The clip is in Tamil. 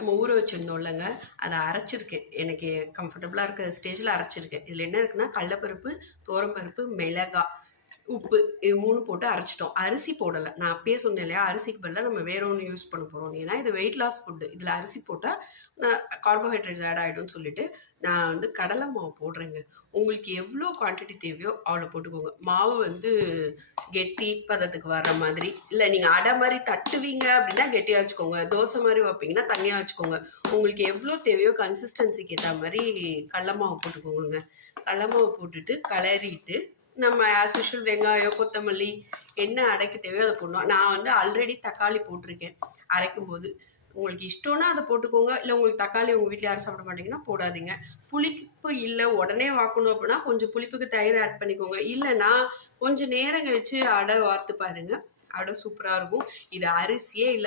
நம்ம ஊற வச்சுருந்தோம் இல்லைங்க, அதை அரைச்சிருக்கேன். எனக்கு கம்ஃபர்டபுளாக இருக்கிற ஸ்டேஜில் அரைச்சிருக்கேன். இதில் என்ன இருக்குன்னா, கடலப்பருப்பு, துவரம்பருப்பு, மிளகாய், உப்பு இது 3 போட்டு அரைச்சிட்டோம். அரிசி போடலை. நான் அப்பயே சொன்னேன் இல்லையா, அரிசிக்கு பதிலாக நம்ம வேற ஒன்று யூஸ் பண்ண போகிறோம். ஏன்னா இது வெயிட் லாஸ் ஃபுட்டு. இதில் அரிசி போட்டால் கார்போஹைட்ரேட்ஸ் ஆட் ஆகிடும்னு சொல்லிட்டு நான் வந்து கடலை மாவு போடுறேங்க. உங்களுக்கு எவ்வளோ குவான்டிட்டி தேவையோ அவ்வளோ போட்டுக்கோங்க. மாவு வந்து கெட்டி பதத்துக்கு வர்ற மாதிரி, இல்லை நீங்கள் அடை மாதிரி தட்டுவீங்க அப்படின்னா கெட்டியாக வச்சுக்கோங்க. தோசை மாதிரி வைப்பீங்கன்னா தனியாக வச்சுக்கோங்க. உங்களுக்கு எவ்வளோ தேவையோ கன்சிஸ்டன்சிக்கு ஏற்ற மாதிரி கடல மாவு போட்டுக்கோங்க. கடல மாவு போட்டுட்டு கிளறிட்டு நம்ம ஆஸ் யூஷுவல் வெங்காயம், கொத்தமல்லி என்ன அரைக்க தேவையோ அதை போடணும். நான் வந்து ஆல்ரெடி தக்காளி போட்டிருக்கேன் அரைக்கும் போது. உங்களுக்கு இஷ்டம்னா அதை போட்டுக்கோங்க. இல்லை உங்களுக்கு தக்காளி உங்கள் வீட்டில் யாரும் சாப்பிட மாட்டீங்கன்னா போடாதீங்க. புளிப்பு இல்லை உடனே வாக்கணும் அப்படின்னா கொஞ்சம் புளிப்புக்கு தயிர் ஆட் பண்ணிக்கோங்க. இல்லைன்னா கொஞ்சம் நேரம் கழிச்சு அடை வார்த்து பாருங்க. அடை சூப்பராக இருக்கும். இது அரிசியே இல்லை.